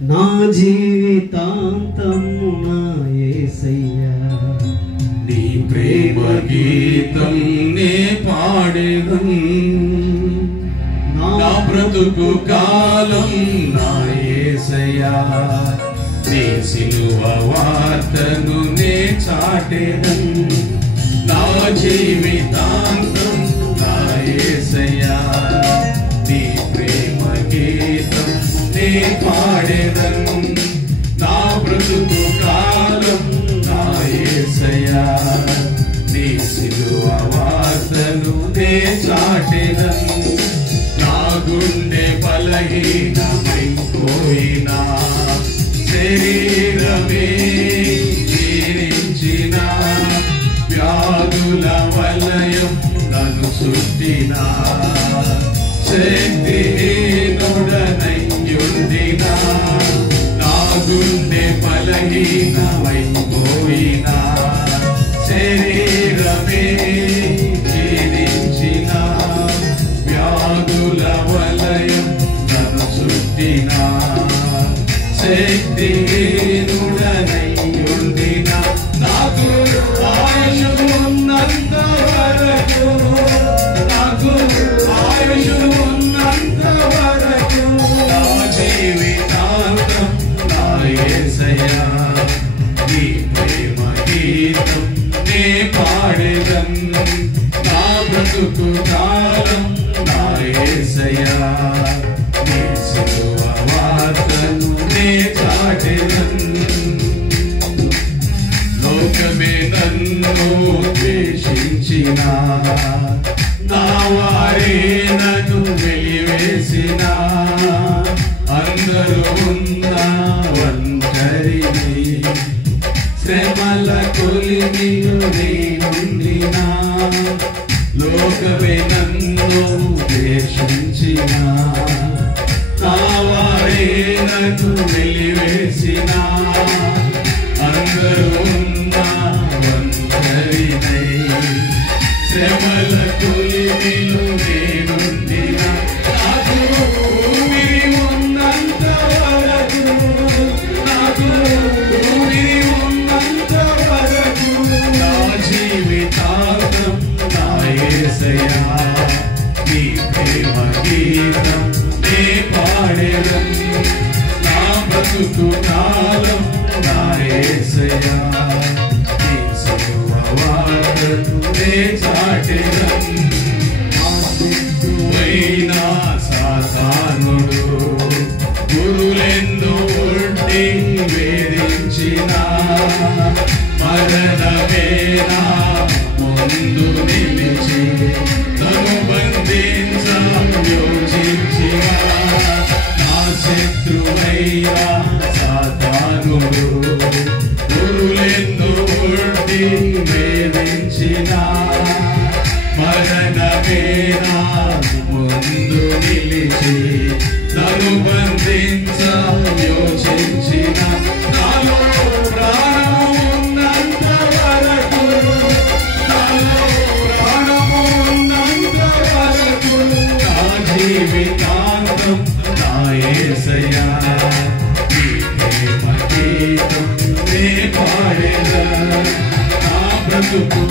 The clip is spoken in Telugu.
నా జీవితాంతము నా యేసయ్యా నీ ప్రేమ గీతం నే పాడేదం నా బ్రతుకు కాలం నా యేసయ్యా నీ సిలువ వార్తను నే చాటేదం నా జీవితాంతం నా యేసయ్యా నీ ప్రేమ గీతం నే పాడేదం నా బ్రతుకు కాలం నా యేసయ్యా నీ సిలువ వార్తను నే చాటేదం నా గుండె బలహీనమైపోయినా శరీరమే క్షీణించిన వ్యాధుల వలయం నన్ను చుట్టినా శక్తిహీనుడనయ్యుండినా నా గుండె బలహీనమైపోయినా శరీరమే క్షీణించిన వ్యాధుల వలయం నన్ను చుట్టినా శక్తిహీనుడనయ్యుండినా నాకు ఆయుషు ఉన్నంత వరకు నాకు ఆయుషు ఉన్నంత వరకు నా జీవితాంతం నా యేసయ్యా నీ ప్రేమ గీతం నే పాడేదం నా బ్రతుకు కాలం నా యేసయ్యా నీ సిలువ వార్తను నే చాటెదం లోకమే నన్ను ద్వేషించినా నా వారే నన్ను వెలివేసినా అందరూ ఉన్న ఒంటరిని శ్రమల కొలిమిలో నేనుండినా లోకమే నన్ను ద్వేషించినా నా వారే నన్ను వెలివేసినా అందరూ ఉన్న ఒంటరినై శ్రమల కొలిమిలో నేనుండినా నాకు ఊపిరి ఉన్నంత వరకు నాకు ఊపిరి ఉన్నంత వరకు నా జీవితాంతం నా యేసయ్యా నీ ప్రేమ గీతం నే పాడేదం నా బ్రతుకు కాలం నా యేసయ్యా నీ సిలువ వార్తను నే చాటెదం నా శత్రువైన సాతానుడు గురులెన్నో ఒడ్డి వేధించినా మరణమే నా ముందు నిలిచి నన్ను బంధించ యోచించినా నా శత్రువైన సాతానుడు గురులెన్నో ఒడ్డి వేధించినా మరణమే నా ముందు నిలిచి నన్ను బంధించ యోచించిన నాలో ప్రాణము ఉన్నంత వరకు నాలో ప్రాణము ఉన్నంత వరకు నా జీవితాంతం నా యేసయ్యా నీ ప్రేమ గీతం నే పాడేదం నా బ్రతుకు